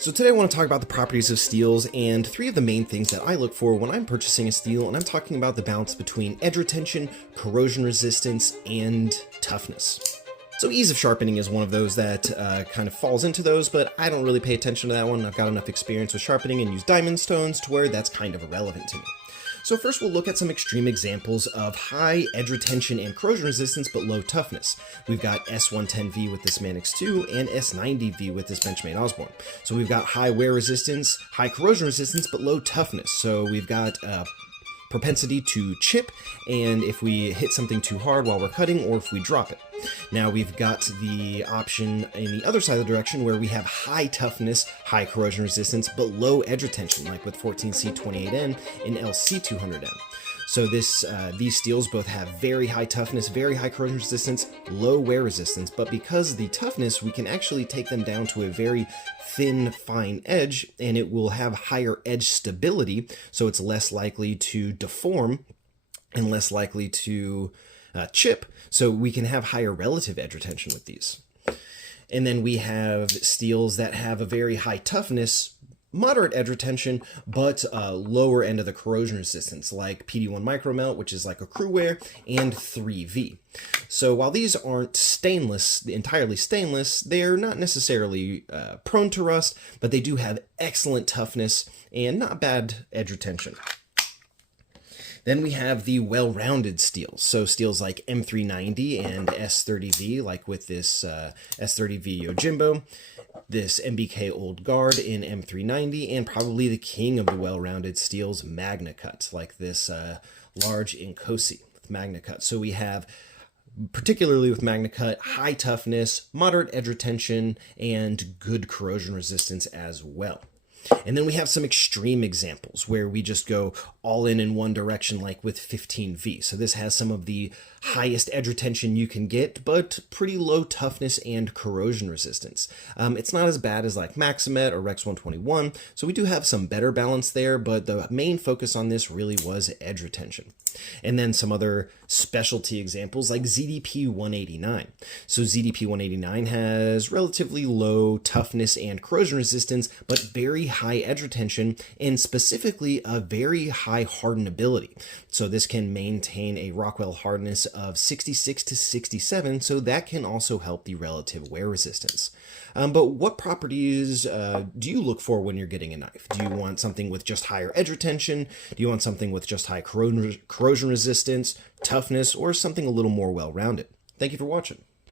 So today I want to talk about the properties of steels and three of the main things that I look for when I'm purchasing a steel, and I'm talking about the balance between edge retention, corrosion resistance, and toughness. So ease of sharpening is one of those that kind of falls into those, but I don't really pay attention to that one. I've got enough experience with sharpening and use diamond stones to where that's kind of irrelevant to me. So first we'll look at some extreme examples of high edge retention and corrosion resistance but low toughness. We've got S110V with this Manix 2 and S90V with this benchmade Osborne. So we've got high wear resistance, high corrosion resistance, but low toughness. So we've got propensity to chip, and if we hit something too hard while we're cutting, or if we drop it. Now we've got the option in the other side of the direction where we have high toughness, high corrosion resistance, but low edge retention, like with 14C28N and LC200M. So these steels both have very high toughness, very high corrosion resistance, low wear resistance, but because of the toughness, we can actually take them down to a very thin, fine edge, and it will have higher edge stability, so it's less likely to deform and less likely to chip, so we can have higher relative edge retention with these. And then we have steels that have a very high toughness, moderate edge retention, but lower end of the corrosion resistance, like PD1 micromelt, which is like a crew wear, and 3V. So while these aren't stainless, entirely stainless, they're not necessarily prone to rust, but they do have excellent toughness and not bad edge retention. Then we have the well-rounded steels. So steels like M390 and S30V, like with this S30V Yojimbo, this MBK Old Guard in M390, and probably the king of the well-rounded steels, Magna Cut, like this large Inkosi with Magna Cut. So we have, particularly with Magna Cut, high toughness, moderate edge retention, and good corrosion resistance as well. And then we have some extreme examples where we just go all in one direction, like with 15V. So this has some of the highest edge retention you can get, but pretty low toughness and corrosion resistance. It's not as bad as like Maximet or Rex 121, so we do have some better balance there, but the main focus on this really was edge retention. And then some other specialty examples like ZDP 189. So ZDP 189 has relatively low toughness and corrosion resistance, but very high edge retention, and specifically a very high hardenability. So this can maintain a Rockwell hardness of 66 to 67, so that can also help the relative wear resistance. But what properties do you look for when you're getting a knife? Do you want something with just higher edge retention? Do you want something with just high corrosion resistance, toughness, or something a little more well-rounded? Thank you for watching.